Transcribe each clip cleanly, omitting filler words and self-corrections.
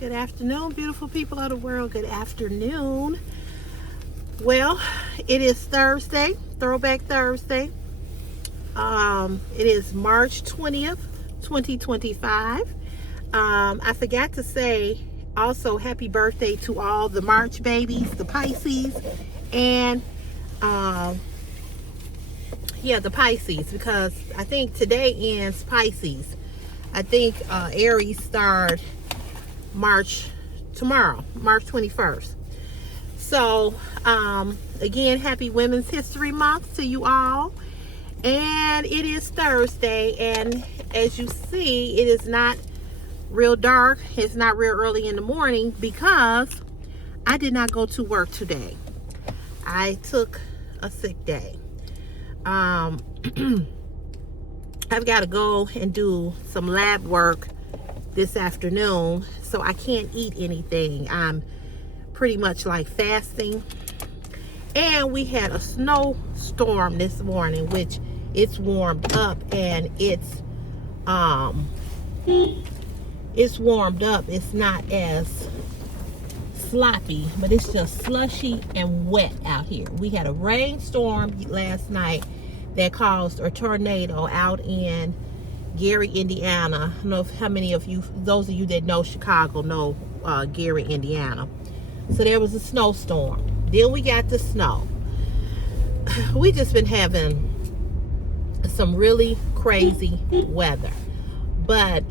Good afternoon, beautiful people of the world. Good afternoon. Well, it is Thursday, Throwback Thursday. It is March 20th, 2025. I forgot to say also happy birthday to all the March babies, the Pisces, and the Pisces, because I think today ends Pisces. I think Aries start tomorrow, March 21st. So, again, happy Women's History Month to you all. And it is Thursday, and as you see, it is not real dark. It's not real early in the morning because I did not go to work today. I took a sick day. I've got to go and do some lab work this afternoon, so I can't eat anything. I'm pretty much like fasting. And we had a snowstorm this morning, which it's warmed up, and it's warmed up. It's not as sloppy, but it's just slushy and wet out here. We had a rainstorm last night that caused a tornado out in Gary, Indiana. I don't know how many of you, those of you that know Chicago, know Gary, Indiana. So there was a snowstorm. Then we got the snow. We just been having some really crazy weather. But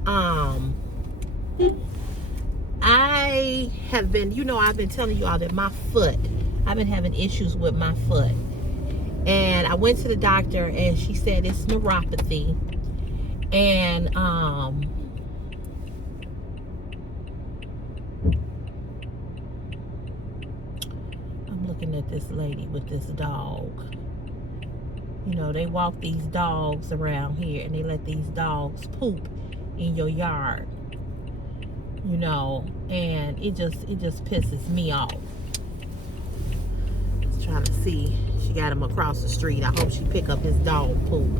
I have been, I've been telling you all that I've been having issues with my foot. And I went to the doctor and she said it's neuropathy. And I'm looking at this lady with this dog. They walk these dogs around here and they let these dogs poop in your yard. And it just pisses me off. I was trying to see. She got him across the street. I hope she pick up his dog poop.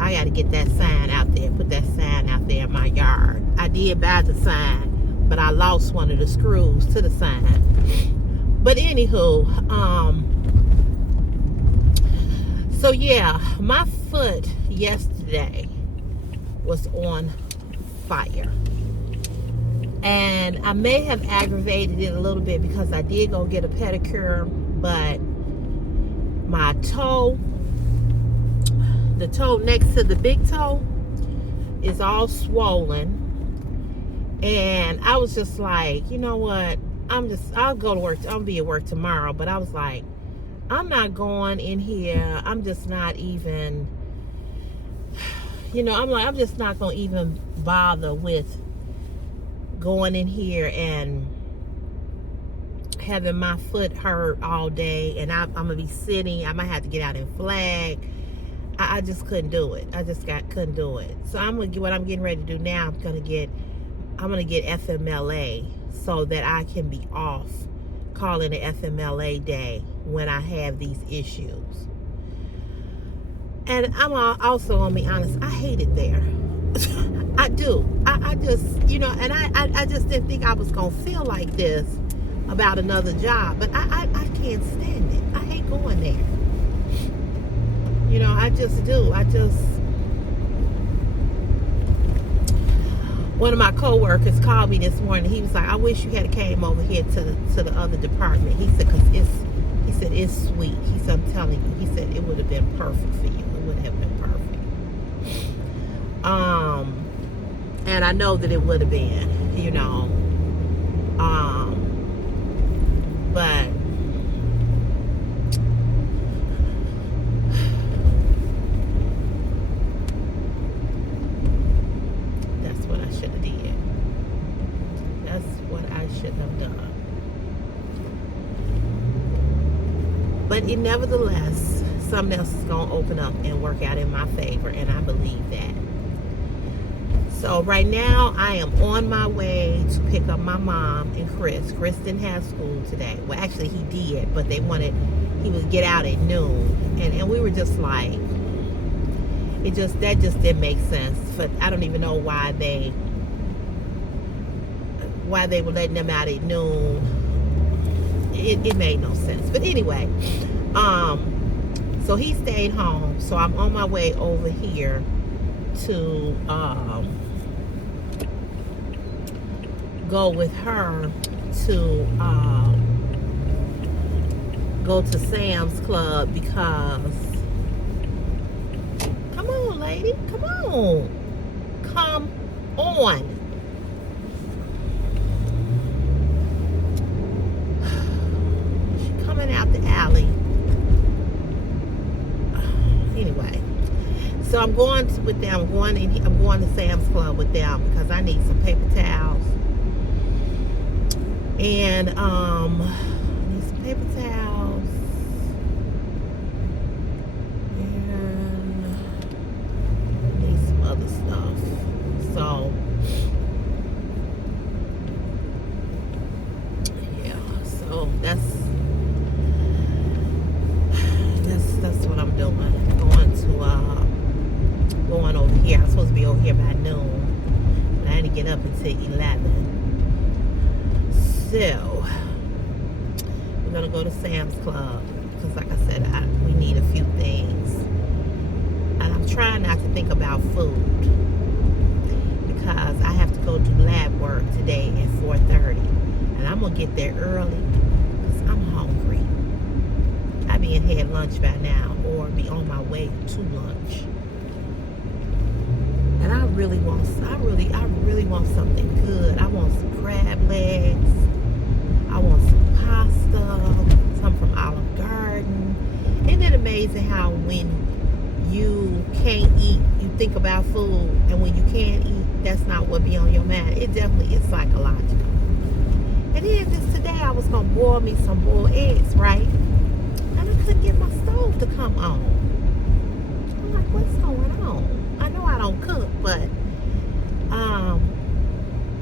I got to get that sign out there, put that sign out there in my yard. I did buy the sign, but I lost one of the screws to the sign. But anywho, so yeah, my foot yesterday was on fire. And I may have aggravated it a little bit because I did go get a pedicure, but my toe, the toe next to the big toe, is all swollen. And I was just like, you know what? I'll go to work. I'll be at work tomorrow. But I was like, I'm not going in here. I'm just not even, I'm just not going to even bother with going in here and having my foot hurt all day. And I'm going to be sitting. I might have to get out and flag. I just couldn't do it. Couldn't do it. So what I'm getting ready to do now, I'm gonna get FMLA so that I can be off, calling an FMLA day when I have these issues. And I'm also gonna be honest, I hate it there. I do. I just, and I just didn't think I was gonna feel like this about another job, but I can't stand it. I hate going there. I just do. One of my co-workers called me this morning. He was like, I wish you had came over here to the other department. He said, because it's sweet. He said, I'm telling you. He said, it would have been perfect for you. It would have been perfect. And I know that it would have been, but But nevertheless, something else is going to open up and work out in my favor, and I believe that. So right now, I am on my way to pick up my mom and Chris. Chris didn't have school today. Well, actually, he did, but he would get out at noon. And we were just like, that just didn't make sense. But I don't even know why why they were letting them out at noon. It made no sense. But anyway, so he stayed home. So I'm on my way over here to go with her to go to Sam's Club because, come on, lady, come on, come on. She's coming out the alley. Anyway, so I'm going with them. I'm going to Sam's Club with them because I need some paper towels. And I need some paper towels and need some other stuff. So yeah, so that's what I'm doing. Going over here. I'm supposed to be over here by noon. I had to get up until 11. So we're gonna go to Sam's Club because, like I said, we need a few things, and I'm trying not to think about food because I have to go do lab work today at 4:30, and I'm gonna get there early because I'm hungry. I be in had lunch by now or be on my way to lunch, and I really want something good. I want some crab legs. I want some pasta, some from Olive Garden. Isn't it amazing how when you can't eat, you think about food, and when you can't eat, that's not what be on your mind? It definitely is psychological. And then just today, I was going to boil me some boiled eggs, right? And I couldn't get my stove to come on. I'm like, what's going on? I know I don't cook, but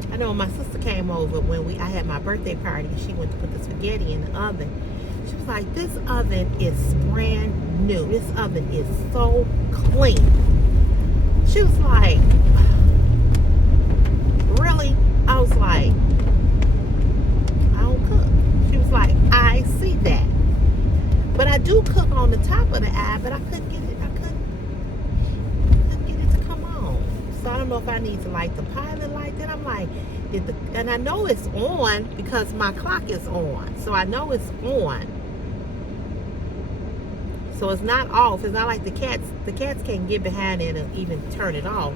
I know my sister came over when I had my birthday party and she went to put the spaghetti in the oven. She was like, this oven is brand new. This oven is so clean. She was like, really? I was like, I don't cook. She was like, I see that. But I do cook on the top of the eye, but I couldn't get it. So I don't know if I need to light the pilot light. Then I'm like, and I know it's on because my clock is on. So I know it's on. So it's not off. It's not like the cats can't get behind it and even turn it off.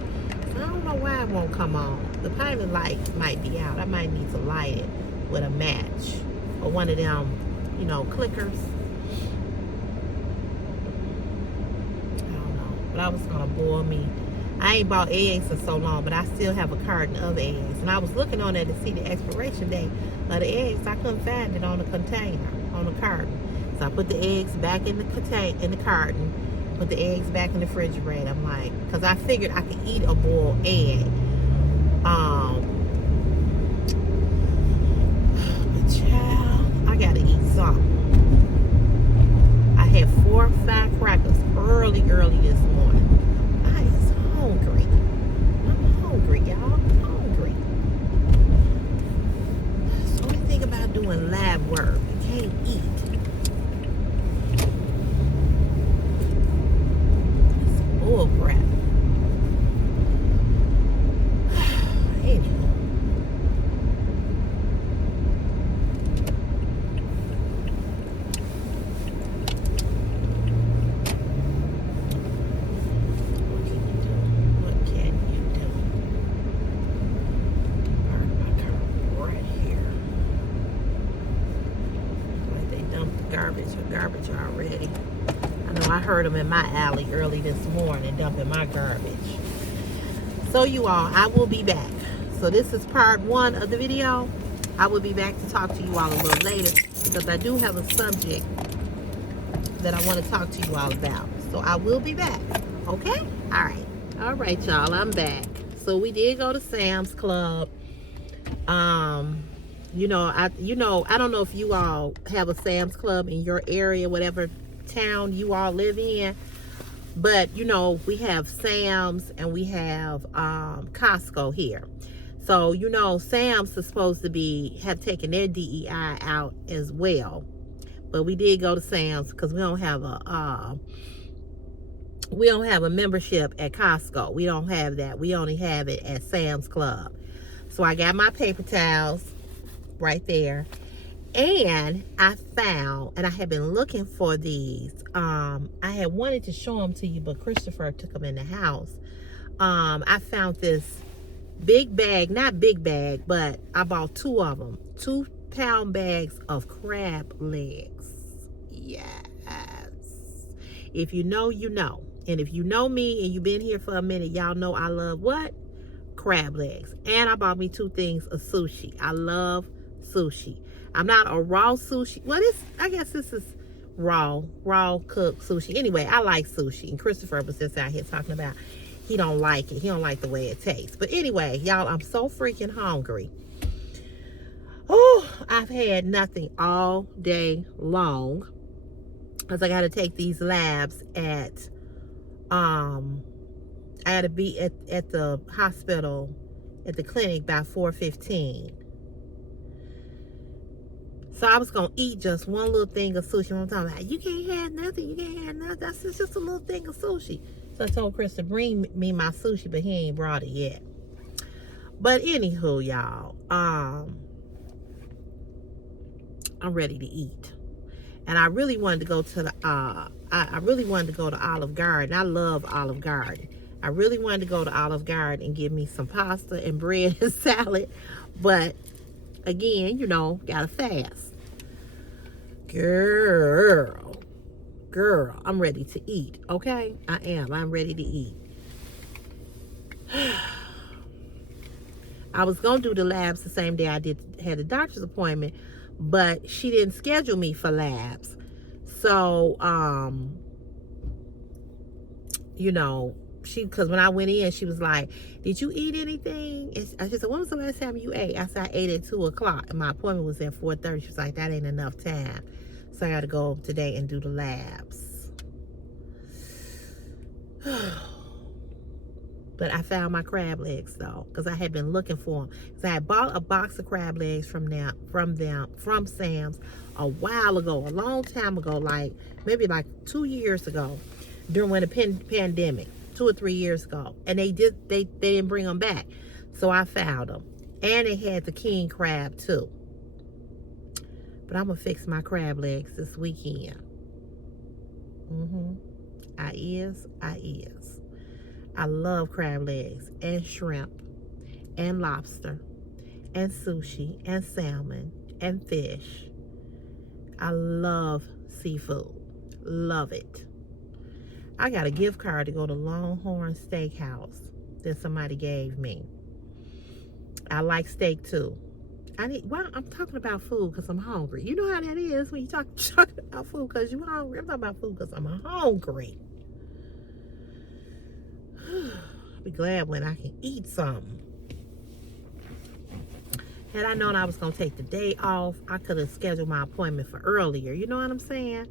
So I don't know why it won't come on. The pilot light might be out. I might need to light it with a match or one of them, clickers. I don't know. But I was gonna boil me. I ain't bought eggs in so long, but I still have a carton of eggs. And I was looking on there to see the expiration date of the eggs. I couldn't find it on the container, on the carton. So I put the eggs back in the carton, put the eggs back in the refrigerator. I'm like, because I figured I could eat a boiled egg. But child, I gotta eat something. I had 4 or 5 crackers early this morning. Hungry. I'm hungry, y'all. I'm hungry. So only thing about doing lab work, you can't eat. It's bull crap. Anyway. Garbage already. I know I heard them in my alley early this morning dumping my garbage. So you all, I will be back. So this is part 1 of the video. I will be back to talk to you all a little later because I do have a subject that I want to talk to you all about. So I will be back. Okay? All right, y'all, I'm back. So we did go to Sam's Club. I don't know if you all have a Sam's Club in your area, whatever town you all live in, but we have Sam's and we have Costco here. So, you know, Sam's is supposed to have taken their DEI out as well. But we did go to Sam's because we don't have a membership at Costco. We don't have that. We only have it at Sam's Club. So I got my paper towels right there. And I found, and I had been looking for these. I had wanted to show them to you, but Christopher took them in the house. I found this big bag, not big bag, but I bought 2 of them. 2-pound bags of crab legs. Yes. If you know, you know. And if you know me and you've been here for a minute, y'all know I love what? Crab legs. And I bought me 2 things of sushi. I love sushi. I'm not a raw sushi. Well, I guess this is raw cooked sushi. Anyway, I like sushi. And Christopher was just out here talking about he don't like it. He don't like the way it tastes. But anyway, y'all, I'm so freaking hungry. Oh, I've had nothing all day long because I got to take these labs at, I had to be at the hospital, at the clinic by 4:15. So I was going to eat just one little thing of sushi. I'm talking about, you can't have nothing. You can't have nothing. That's just a little thing of sushi. So I told Chris to bring me my sushi, but he ain't brought it yet. But anywho, y'all, I'm ready to eat. And I really wanted to go to the, I really wanted to go to Olive Garden. I love Olive Garden. I really wanted to go to Olive Garden and get me some pasta and bread and salad. But again, you know, gotta fast. Girl, I'm ready to eat, okay? I am. I'm ready to eat. I was going to do the labs the same day I had a doctor's appointment, but she didn't schedule me for labs. So, you know, because when I went in, she was like, did you eat anything? And she said, when was the last time you ate? I said, I ate at 2 o'clock, and my appointment was at 4:30. She was like, that ain't enough time. So I got to go today and do the labs. But I found my crab legs, though, because I had been looking for them. Because I had bought a box of crab legs from Sam's a while ago, a long time ago, like maybe like 2 years ago, during the pandemic. 2 or 3 years ago, and they didn't bring them back, so I found them, and they had the king crab too. But I'm gonna fix my crab legs this weekend. I is. I love crab legs and shrimp and lobster and sushi and salmon and fish. I love seafood. Love it. I got a gift card to go to Longhorn Steakhouse that somebody gave me. I like steak too. I'm talking about food because I'm hungry. You know how that is when you talking about food because you're hungry. I'm talking about food because I'm hungry. I'll be glad when I can eat something. Had I known I was going to take the day off, I could have scheduled my appointment for earlier. You know what I'm saying?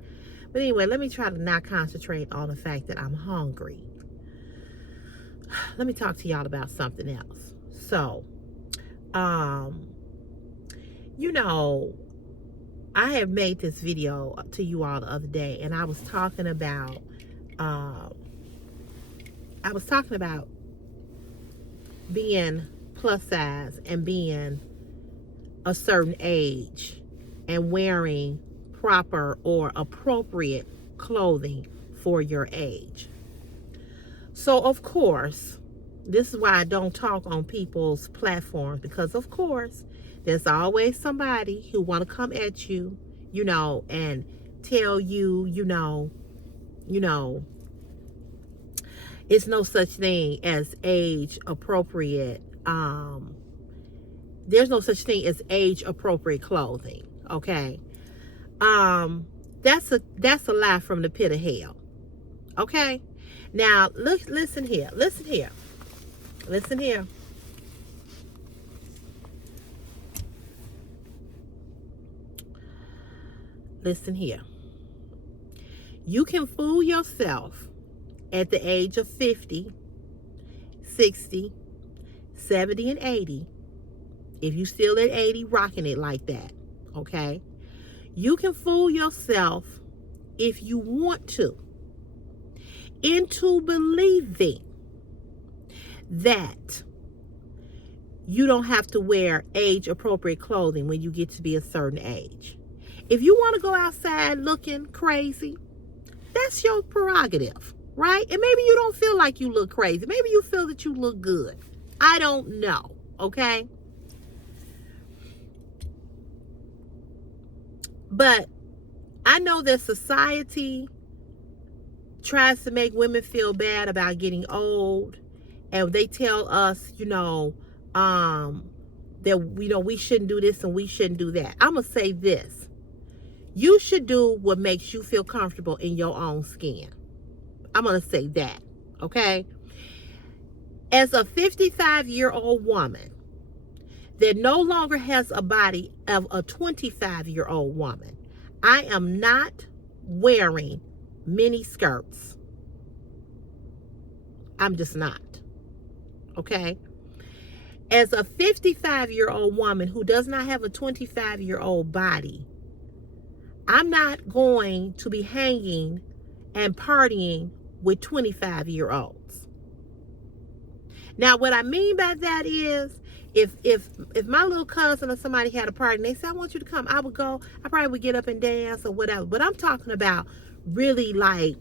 But anyway, let me try to not concentrate on the fact that I'm hungry. Let me talk to y'all about something else. So, you know, I have made this video to you all the other day, and I was talking about, being plus size and being a certain age and wearing proper or appropriate clothing for your age. So of course, this is why I don't talk on people's platforms, because of course there's always somebody who want to come at you, you know, and tell you, you know, it's no such thing as age appropriate. There's no such thing as age appropriate clothing. Okay. That's a lie from the pit of hell. Okay. Now listen here. Listen here. You can fool yourself at the age of 50, 60, 70, and 80 If you still at 80, rocking it like that, okay? You can fool yourself if you want to into believing that you don't have to wear age-appropriate clothing when you get to be a certain age. If you want to go outside looking crazy, that's your prerogative, right? And maybe you don't feel like you look crazy. Maybe you feel that you look good. I don't know, okay? But I know that society tries to make women feel bad about getting old, and they tell us, that we shouldn't do this and we shouldn't do that. I'm gonna say this: you should do what makes you feel comfortable in your own skin. I'm gonna say that, okay? As a 55-year-old woman that no longer has a body of a 25-year-old woman, I am not wearing mini skirts. I'm just not, okay? As a 55-year-old woman who does not have a 25-year-old body, I'm not going to be hanging and partying with 25-year-olds. Now, what I mean by that is, if my little cousin or somebody had a party and they said, I want you to come, I would go. I probably would get up and dance or whatever. But I'm talking about really like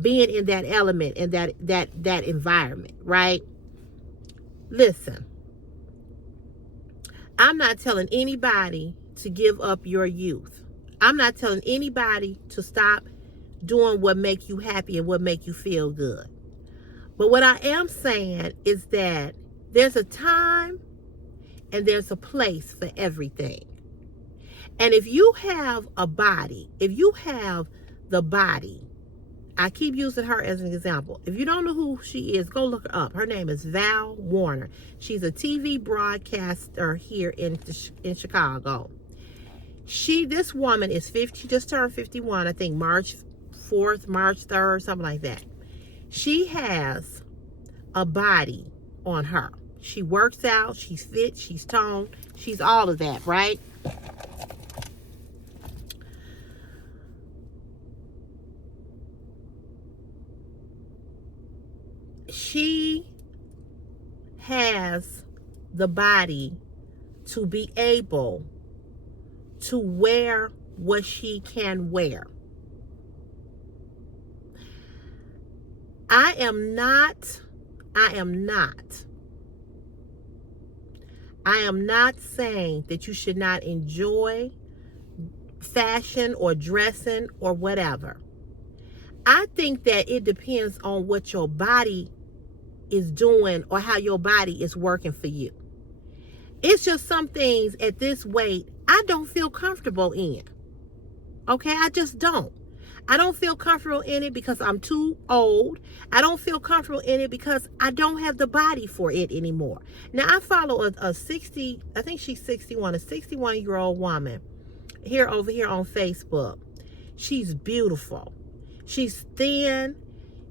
being in that element and that environment, right? Listen, I'm not telling anybody to give up your youth. I'm not telling anybody to stop doing what make you happy and what make you feel good. But what I am saying is that there's a time and there's a place for everything. And if you have a body, if you have the body, I keep using her as an example. If you don't know who she is, go look her up. Her name is Val Warner. She's a TV broadcaster here in Chicago. This woman is 50, she just turned 51, I think March 4th, March 3rd, something like that. She has a body on her. She works out, she's fit, she's toned, she's all of that, right? She has the body to be able to wear what she can wear. I am not saying that you should not enjoy fashion or dressing or whatever. I think that it depends on what your body is doing or how your body is working for you. It's just some things at this weight I don't feel comfortable in. Okay, I just don't. I don't feel comfortable in it because I'm too old. I don't feel comfortable in it because I don't have the body for it anymore. Now, I follow a 60, I think she's 61, a 61-year-old woman over here on Facebook. She's beautiful. She's thin.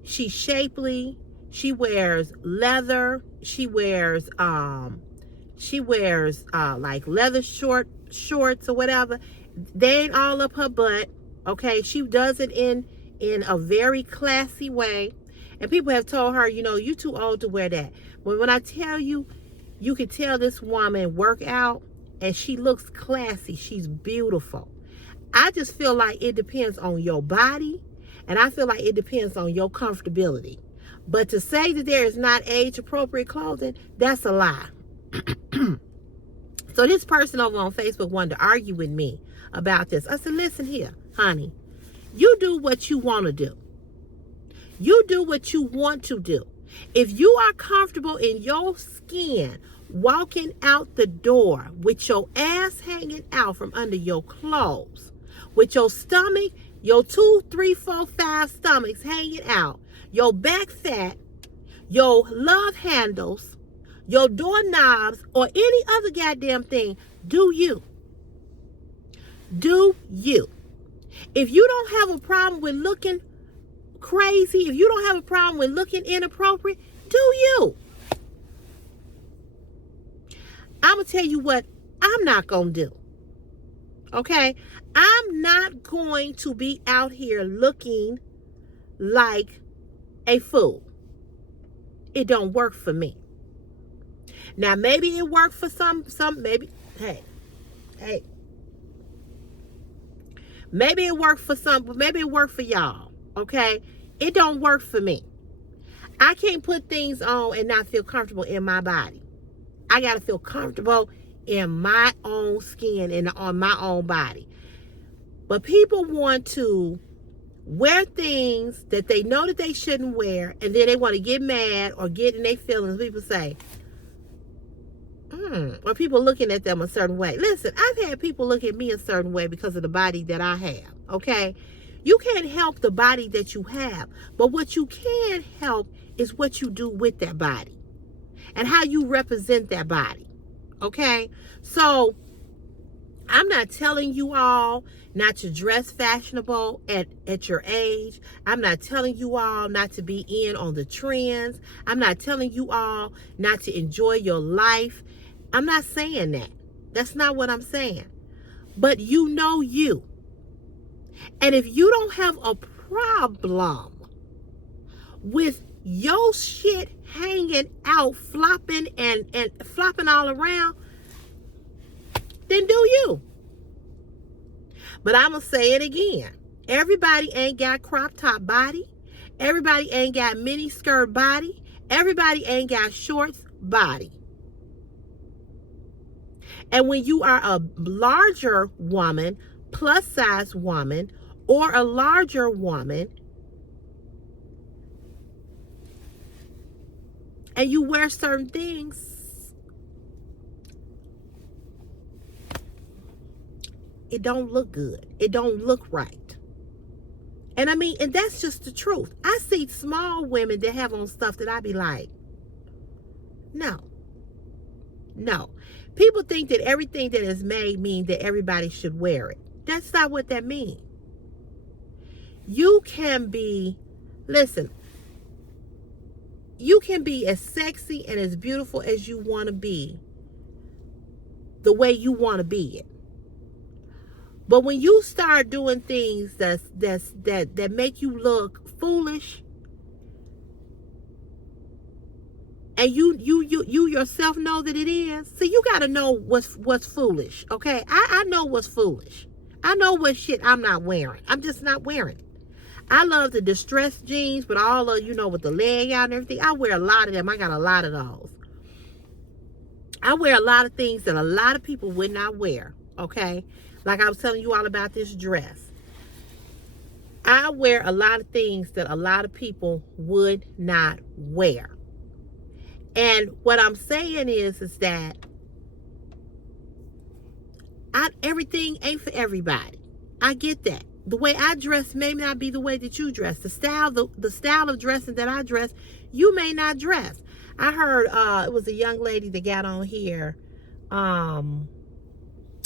She's shapely. She wears leather. She wears like leather shorts or whatever. They ain't all up her butt. Okay, she does it in a very classy way. And people have told her, you're too old to wear that. But when I tell you, you can tell this woman work out and she looks classy. She's beautiful. I just feel like it depends on your body, and I feel like it depends on your comfortability. But to say that there is not age-appropriate clothing, that's a lie. So this person over on Facebook wanted to argue with me about this. I said, listen here, honey, you do what you want to do. You do what you want to do. If you are comfortable in your skin, walking out the door with your ass hanging out from under your clothes, with your stomach, your 2, 3, 4, 5 stomachs hanging out, your back fat, your love handles, your doorknobs, or any other goddamn thing, do you. Do you. If you don't have a problem with looking crazy, if you don't have a problem with looking inappropriate, do you. I'm going to tell you what I'm not going to do. Okay? I'm not going to be out here looking like a fool. It don't work for me. Now, maybe it worked for some, maybe, hey. Maybe it worked for some, but maybe it worked for y'all, okay? It don't work for me. I can't put things on and not feel comfortable in my body. I got to feel comfortable in my own skin and on my own body. But people want to wear things that they know that they shouldn't wear, and then they want to get mad or get in their feelings. People say, or people looking at them a certain way. Listen, I've had people look at me a certain way because of the body that I have, okay? You can't help the body that you have, but what you can help is what you do with that body and how you represent that body, okay? So I'm not telling you all not to dress fashionable at your age. I'm not telling you all not to be in on the trends. I'm not telling you all not to enjoy your life. I'm not saying that. That's not what I'm saying. But you know you. And if you don't have a problem with your shit hanging out, flopping and flopping all around, then do you. But I'm going to say it again. Everybody ain't got crop top body. Everybody ain't got mini skirt body. Everybody ain't got shorts body. And when you are a larger woman, plus size woman, or a larger woman, and you wear certain things, it don't look good. It don't look right. And I mean, and that's just the truth. I see small women that have on stuff that I be like, no. People think that everything that is made means that everybody should wear it. That's not what that means. You can be, listen, you can be as sexy and as beautiful as you want to be, the way you want to be it. But when you start doing things that make you look foolish, and you yourself know that it is, so you got to know what's foolish, okay? I know what's foolish. I know what shit I'm not wearing. I'm just not wearing it. I love the distressed jeans with all of, with the leg out and everything. I wear a lot of them. I got a lot of those. I wear a lot of things that a lot of people would not wear, okay? Like I was telling you all about this dress. I wear a lot of things that a lot of people would not wear. And what I'm saying is that everything ain't for everybody. I get that. The way I dress may not be the way that you dress. The style of dressing that I dress, you may not dress. I heard it was a young lady that got on here. I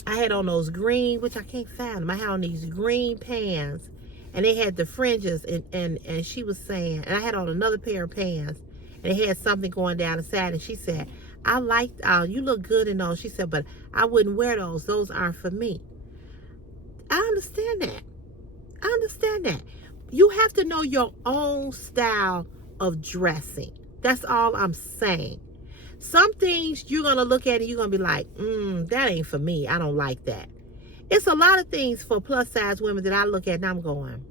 had on those green, which I can't find them. I had on these green pants, and they had the fringes, and she was saying, and I had on another pair of pants, and it had something going down the side, and she said, I like, you look good in those. She said, but I wouldn't wear those. Those aren't for me. I understand that. You have to know your own style of dressing. That's all I'm saying. Some things you're going to look at and you're going to be like, that ain't for me. I don't like that. It's a lot of things for plus size women that I look at and I'm going,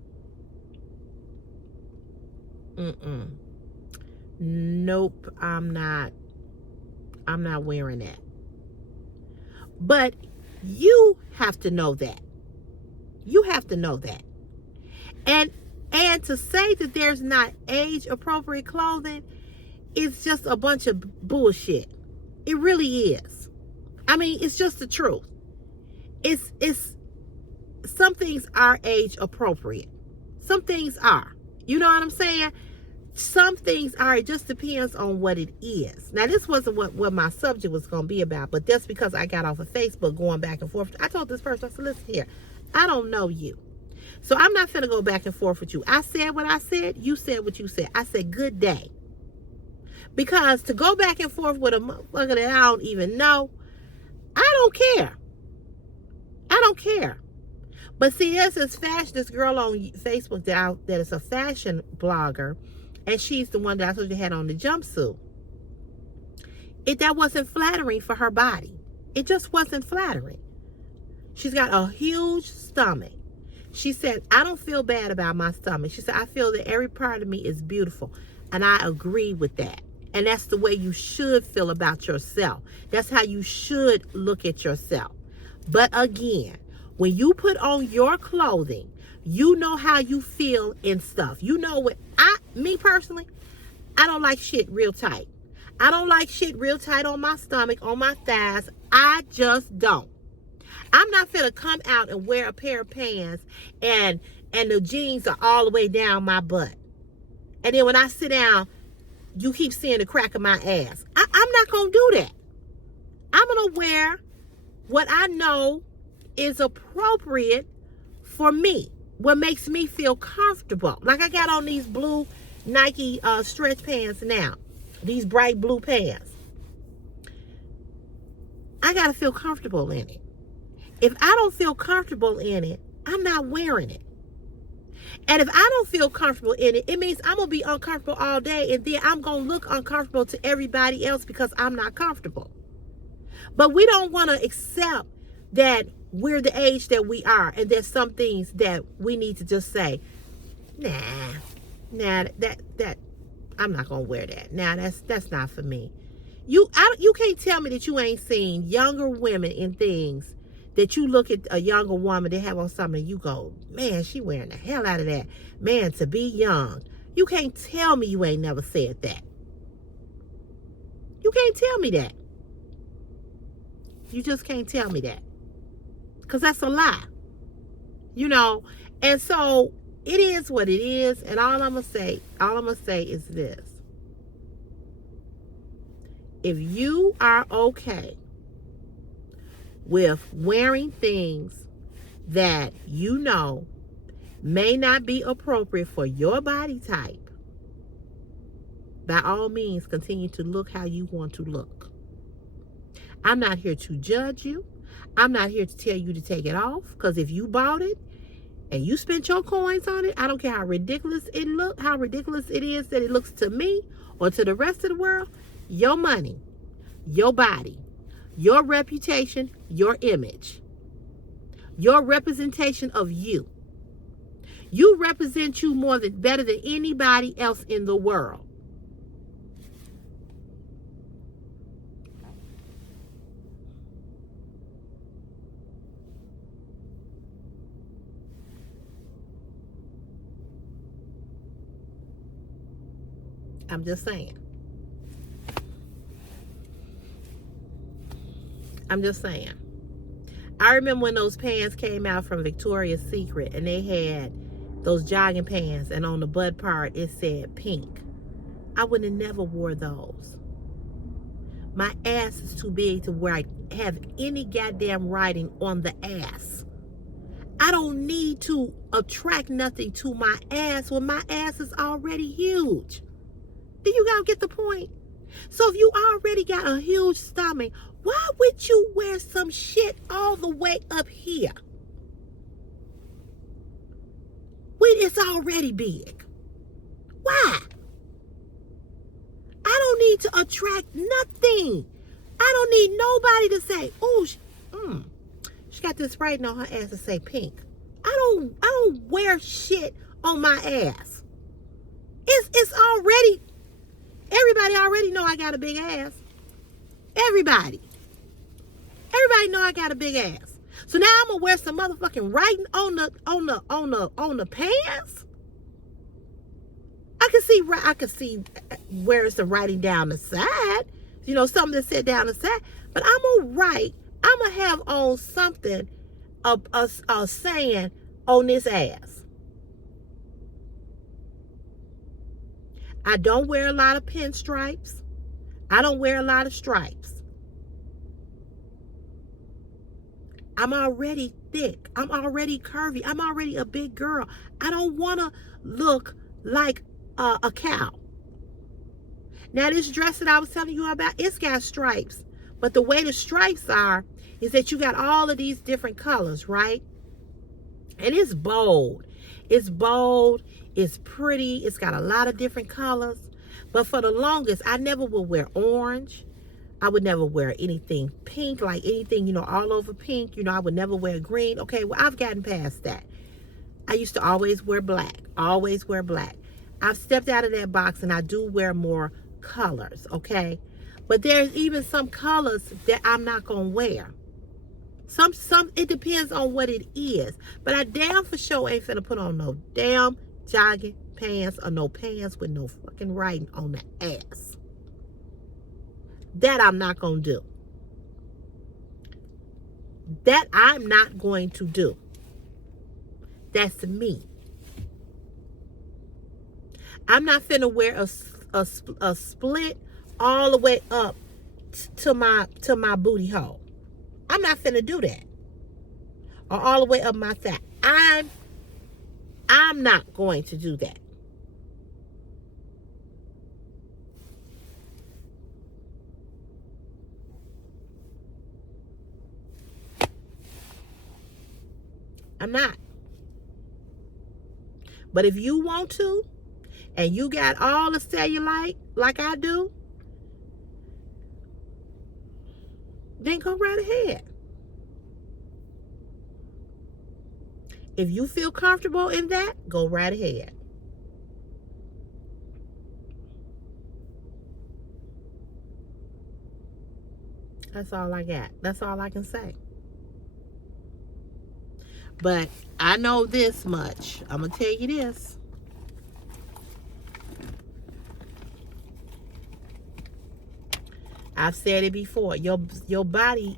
nope, I'm not wearing that. But you have to know that. You have to know that. And to say that there's not age appropriate clothing is just a bunch of bullshit. It really is. I mean, it's just the truth. It's some things are age appropriate. Some things are. You know what I'm saying? Some things are. It just depends on what it is. Now, this wasn't what my subject was going to be about, but that's because I got off of Facebook going back and forth. I told this person, I said, listen here, I don't know you. So I'm not finna go back and forth with you. I said what I said. You said what you said. I said, good day. Because to go back and forth with a motherfucker that I don't even know, don't care. I don't care. But see, there's this girl on Facebook that is a fashion blogger, and she's the one that I told you had on the jumpsuit. That wasn't flattering for her body. It just wasn't flattering. She's got a huge stomach. She said, I don't feel bad about my stomach. She said, I feel that every part of me is beautiful. And I agree with that. And that's the way you should feel about yourself. That's how you should look at yourself. But again, when you put on your clothing, you know how you feel in stuff. You know what, me personally, I don't like shit real tight. I don't like shit real tight on my stomach, on my thighs. I just don't. I'm not finna come out and wear a pair of pants and the jeans are all the way down my butt. And then when I sit down, you keep seeing the crack of my ass. I'm not gonna do that. I'm gonna wear what I know is appropriate for me, what makes me feel comfortable. Like I got on these blue Nike stretch pants now, these bright blue pants. I gotta feel comfortable in it. If I don't feel comfortable in it, I'm not wearing it. And if I don't feel comfortable in it, it means I'm going to be uncomfortable all day, and then I'm going to look uncomfortable to everybody else because I'm not comfortable. But we don't want to accept that we're the age that we are, and there's some things that we need to just say, nah, that I'm not going to wear that. Nah, that's not for me. You can't tell me that you ain't seen younger women in things that you look at a younger woman, they have on something, and you go, man, she wearing the hell out of that. Man, to be young. You can't tell me you ain't never said that. You can't tell me that. You just can't tell me that. Because that's a lie. You know, and so it is what it is, and all I'm gonna say is this. If you are okay with wearing things that you know may not be appropriate for your body type, by all means, continue to look how you want to look. I'm not here to judge you. I'm not here to tell you to take it off, because if you bought it and you spent your coins on it, I don't care how ridiculous it look, how ridiculous it is that it looks to me or to the rest of the world, your money, your body, your reputation, your image, your representation of you. You represent you better than anybody else in the world. I'm just saying. I remember when those pants came out from Victoria's Secret, and they had those jogging pants, and on the butt part it said pink. I would have never wore those. My ass is too big to have any goddamn writing on the ass. I don't need to attract nothing to my ass when my ass is already huge. Do you guys get the point? So if you already got a huge stomach, why would you wear some shit all the way up here when it's already big? Why? I don't need to attract nothing. I don't need nobody to say, oh, she got this writing on her ass to say pink. I don't wear shit on my ass. It's already, everybody already know I got a big ass. Everybody know I got a big ass. So now I'm gonna wear some motherfucking writing on the pants. I can see where it's the writing down the side. You know, something that said down the side. But I'm gonna have on something, a saying on this ass. I don't wear a lot of pinstripes. I don't wear a lot of stripes. I'm already thick. I'm already curvy. I'm already a big girl. I don't want to look like a cow. Now, this dress that I was telling you about, it's got stripes. But the way the stripes are is that you got all of these different colors, right? And it's bold. It's bold. It's pretty. It's got a lot of different colors. But for the longest, I never would wear orange. I would never wear anything pink, like anything, you know, all over pink. You know, I would never wear green. Okay, well, I've gotten past that. I used to always wear black. Always wear black. I've stepped out of that box and I do wear more colors, okay? But there's even some colors that I'm not going to wear. Some, it depends on what it is. But I damn for sure ain't finna put on no damn jogging pants or no pants with no fucking writing on the ass. That I'm not going to do. That I'm not going to do. That's me. I'm not finna wear a split all the way up to my booty hole. I'm not finna do that. Or all the way up my thigh. I'm not going to do that. I'm not. But if you want to, and you got all the cellulite like I do, then go right ahead. If you feel comfortable in that, go right ahead. That's all I got. That's all I can say. But I know this much. I'm going to tell you this. I've said it before. Your body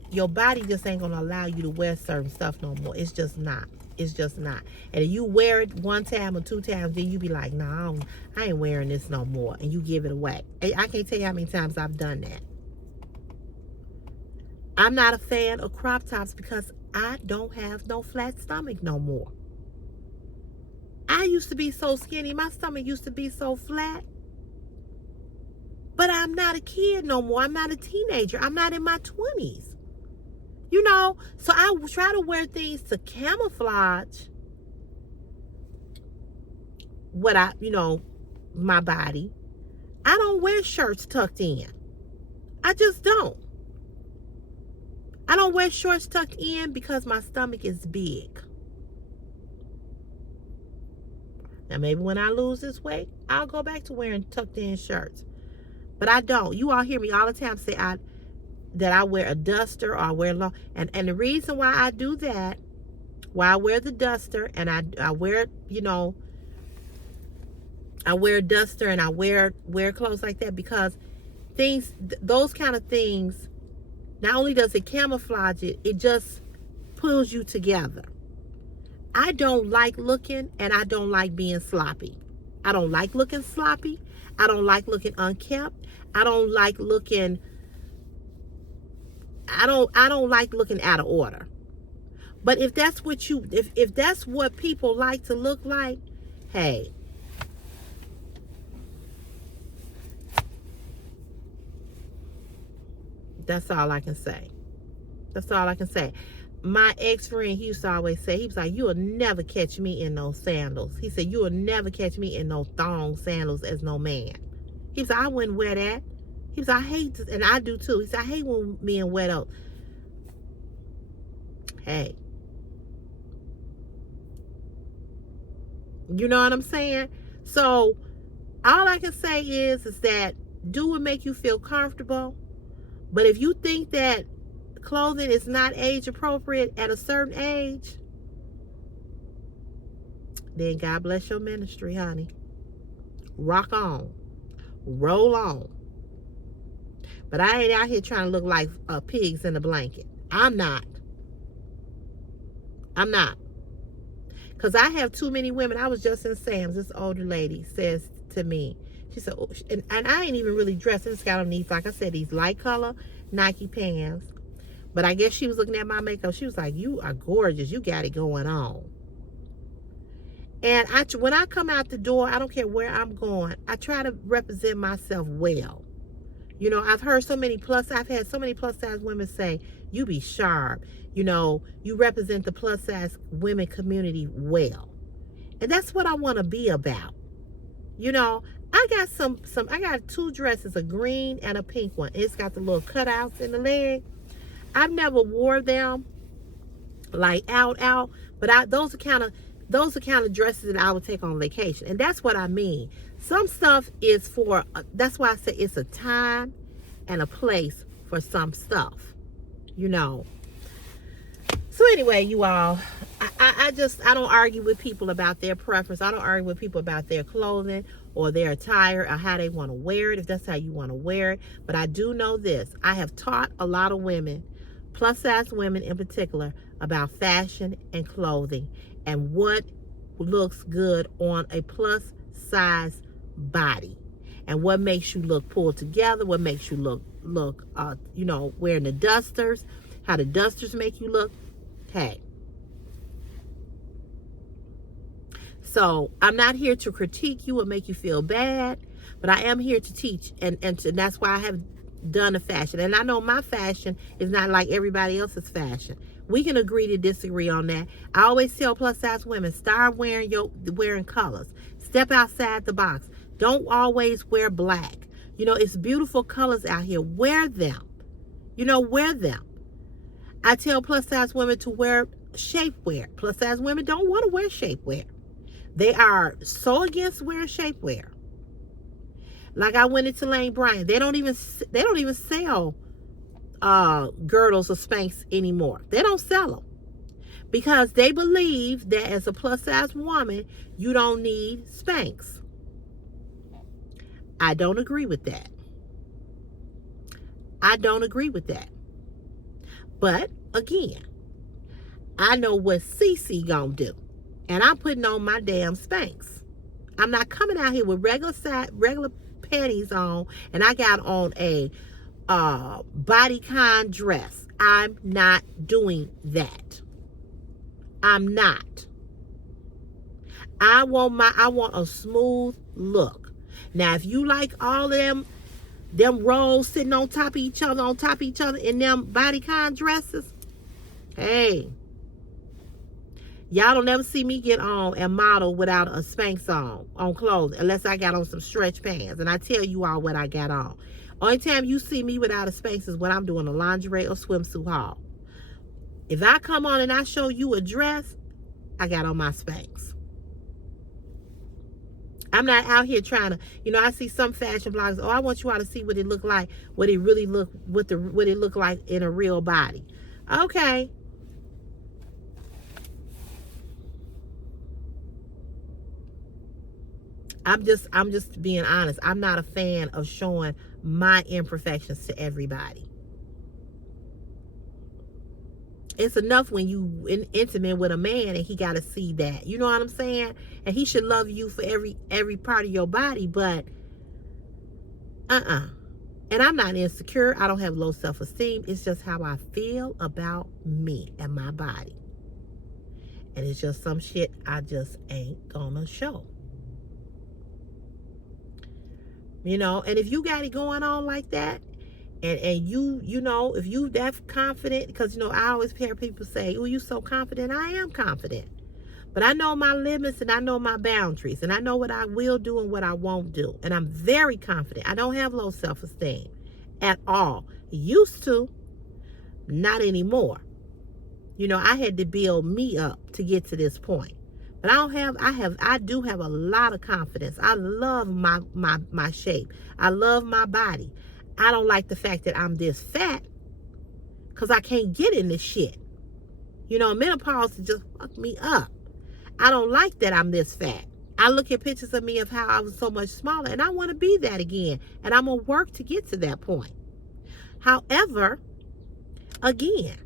just ain't going to allow you to wear certain stuff no more. It's just not. It's just not. And if you wear it one time or two times, then you be like, nah, I ain't wearing this no more. And you give it away. I can't tell you how many times I've done that. I'm not a fan of crop tops because I don't have no flat stomach no more. I used to be so skinny. My stomach used to be so flat. But I'm not a kid no more. I'm not a teenager. I'm not in my 20s. You know, so I try to wear things to camouflage what my body. I don't wear shirts tucked in. I just don't. I don't wear shorts tucked in because my stomach is big. Now, maybe when I lose this weight, I'll go back to wearing tucked in shirts. But I don't. You all hear me all the time say that I wear a duster or I wear long. And the reason why I do that, why I wear the duster and I wear, I wear a duster and I wear clothes like that because those kind of things, not only does it camouflage it, it just pulls you together. I don't like looking and I don't like being sloppy. I don't like looking sloppy. I don't like looking unkempt. I don't like looking out of order. But if that's what if that's what people like to look like, hey. That's all I can say. That's all I can say. My ex-friend, he used to always say, he was like, you will never catch me in no sandals. He said, you will never catch me in no thong sandals as no man. He was like, I wouldn't wear that. He was like, I hate this, and I do too. He said, I hate when men wear those. Hey. You know what I'm saying? So, all I can say is that do what make you feel comfortable. But if you think that clothing is not age appropriate at a certain age, then God bless your ministry, honey. Rock on. Roll on. But I ain't out here trying to look like pigs in a blanket. I'm not. Because I have too many women. I was just in Sam's. This older lady says to me, she said, oh, and I ain't even really dressed. I just got on these, like I said, these light color Nike pants. But I guess she was looking at my makeup. She was like, you are gorgeous. You got it going on. And when I come out the door, I don't care where I'm going, I try to represent myself well. You know, I've had so many plus size women say, you be sharp. You know, you represent the plus size women community well. And that's what I want to be about. You know, I got 2 dresses, a green and a pink one. It's got the little cutouts in the leg. I've never wore them like out, but those are kind of dresses that I would take on vacation. And that's what I mean. Some stuff is for, that's why I say it's a time and a place for some stuff, you know. So anyway, you all, I don't argue with people about their preference. I don't argue with people about their clothing or their attire or how they want to wear it, if that's how you want to wear it. But I do know this. I have taught a lot of women, plus size women in particular, about fashion and clothing and what looks good on a plus size body and what makes you look pulled together, what makes you look you know, wearing the dusters, how the dusters make you look. Hey, so I'm not here to critique you or make you feel bad, but I am here to teach, and that's why I have done the fashion. And I know my fashion is not like everybody else's fashion. We can agree to disagree on that. I always tell plus size women, start wearing colors. Step outside the box. Don't always wear black. You know, it's beautiful colors out here. Wear them. You know, wear them. I tell plus size women to wear shapewear. Plus size women don't want to wear shapewear. They are so against wearing shapewear. Like I went into Lane Bryant. They don't even sell girdles or Spanx anymore. They don't sell them because they believe that as a plus size woman, you don't need Spanx. I don't agree with that. I don't agree with that. But again, I know what Cece gonna do, and I'm putting on my damn Spanx. I'm not coming out here with regular panties on, and I got on a bodycon dress. I'm not doing that. I'm not. I want a smooth look. Now, if you like all of them rolls sitting on top of each other in them bodycon dresses, hey, y'all don't never see me get on and model without a Spanx on clothes, unless I got on some stretch pants. And I tell you all what I got on. Only time you see me without a Spanx is when I'm doing a lingerie or swimsuit haul. If I come on and I show you a dress, I got on my Spanx. I'm not out here trying to, you know, I see some fashion bloggers, I want you all to see what it look like, what it look like in a real body. Okay. I'm just being honest. I'm not a fan of showing my imperfections to everybody. It's enough when you intimate with a man and he got to see that. You know what I'm saying? And he should love you for every part of your body, but and I'm not insecure. I don't have low self-esteem. It's just how I feel about me and my body. And it's just some shit I just ain't gonna show. You know, and if you got it going on like that, and you know, if you that confident, because, you know, I always hear people say, oh, you so confident. I am confident. But I know my limits and I know my boundaries. And I know what I will do and what I won't do. And I'm very confident. I don't have low self-esteem at all. Used to, not anymore. You know, I had to build me up to get to this point. But I do have a lot of confidence. I love my shape. I love my body. I don't like the fact that I'm this fat because I can't get in this shit. You know, menopause just fucked me up. I don't like that I'm this fat. I look at pictures of me of how I was so much smaller, and I want to be that again. And I'm going to work to get to that point. However, again,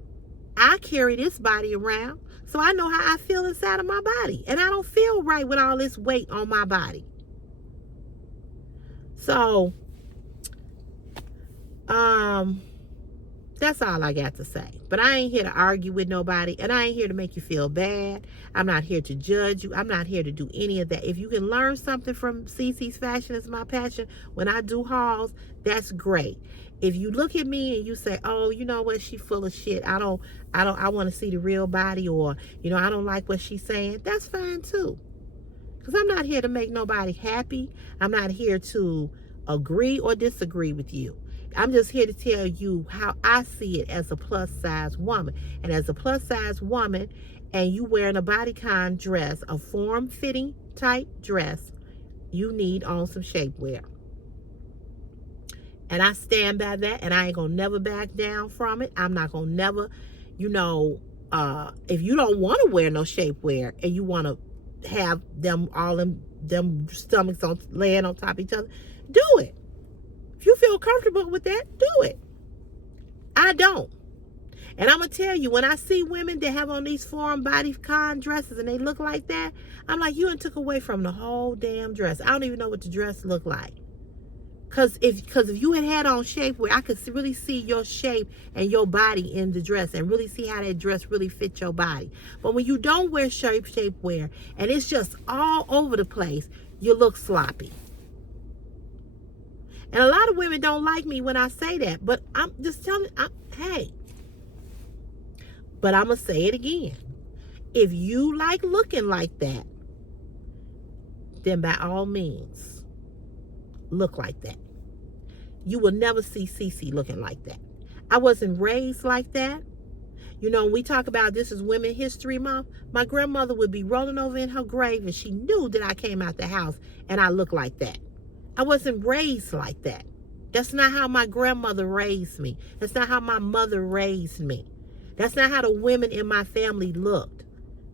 I carry this body around, so I know how I feel inside of my body. And I don't feel right with all this weight on my body. That's all I got to say. But I ain't here to argue with nobody, and I ain't here to make you feel bad. I'm not here to judge you. I'm not here to do any of that. If you can learn something from CC's Fashion is my passion when I do hauls, that's great. If you look at me and you say, oh, you know what, she full of shit. I want to see the real body, or, you know, I don't like what she's saying. That's fine too. Because I'm not here to make nobody happy. I'm not here to agree or disagree with you. I'm just here to tell you how I see it as a plus size woman. And as a plus size woman, and you wearing a bodycon dress, a form fitting type dress, you need on some shapewear. And I stand by that, and I ain't gonna never back down from it. I'm not gonna never, you know, if you don't want to wear no shapewear and you want to have them all in them stomachs on laying on top of each other, do it. If you feel comfortable with that, do it. I don't. And I'm going to tell you, when I see women that have on these form bodycon dresses and they look like that, I'm like, you done took away from the whole damn dress. I don't even know what the dress looked like. Because if you had on shapewear, I could really see your shape and your body in the dress and really see how that dress really fits your body. But when you don't wear shapewear and it's just all over the place, you look sloppy. And a lot of women don't like me when I say that, but I'm just telling, hey. But I'm going to say it again. If you like looking like that, then by all means, look like that. You will never see CC looking like that. I wasn't raised like that. You know, when we talk about this is Women's History Month, my grandmother would be rolling over in her grave and she knew that I came out the house and I looked like that. I wasn't raised like that. That's not how my grandmother raised me. That's not how my mother raised me. That's not how the women in my family looked.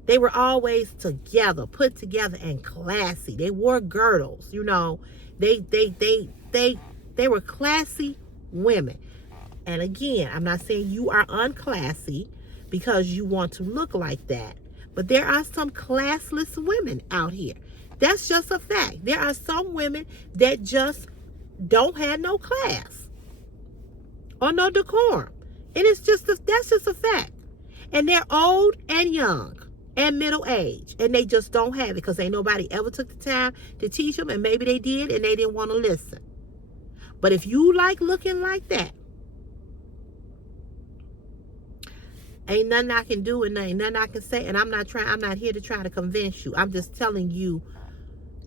They were always together, put together, and classy. They wore girdles, you know. They were classy women. And again, I'm not saying you are unclassy because you want to look like that. But there are some classless women out here. That's just a fact. There are some women that just don't have no class or no decorum. And that's just a fact. And they're old and young and middle age. And they just don't have it because ain't nobody ever took the time to teach them. And maybe they did and they didn't want to listen. But if you like looking like that, ain't nothing I can do and ain't nothing I can say. And I'm not here to try to convince you. I'm just telling you,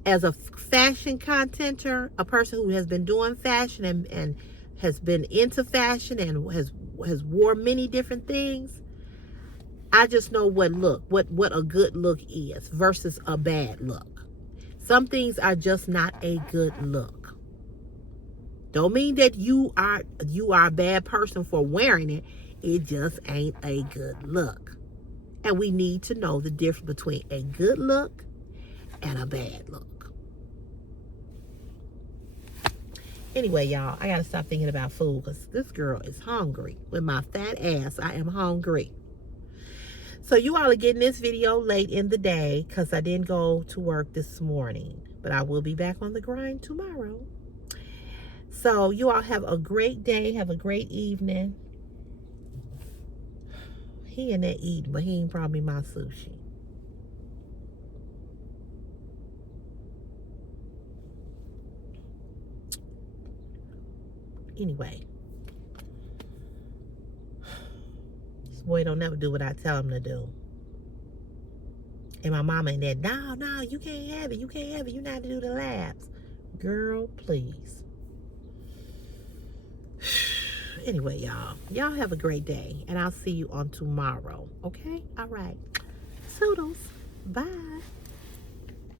as a fashion contenter, a person who has been doing fashion and has been into fashion and has wore many different things, I just know what a good look is versus a bad look. Some things are just not a good look. Don't mean that you are a bad person for wearing it. It just ain't a good look. And we need to know the difference between a good look and a bad look. Anyway, y'all, I gotta stop thinking about food because this girl is hungry. With my fat ass, I am hungry. So you all are getting this video late in the day because I didn't go to work this morning. But I will be back on the grind tomorrow. So you all have a great day. Have a great evening. He in there eating, but he ain't probably my sushi. Anyway, this boy don't never do what I tell him to do. And my mama in there, no, you can't have it. You can't have it. You know how to do the labs. Girl, please. Anyway, y'all have a great day. And I'll see you on tomorrow. Okay? All right. Toodles. Bye.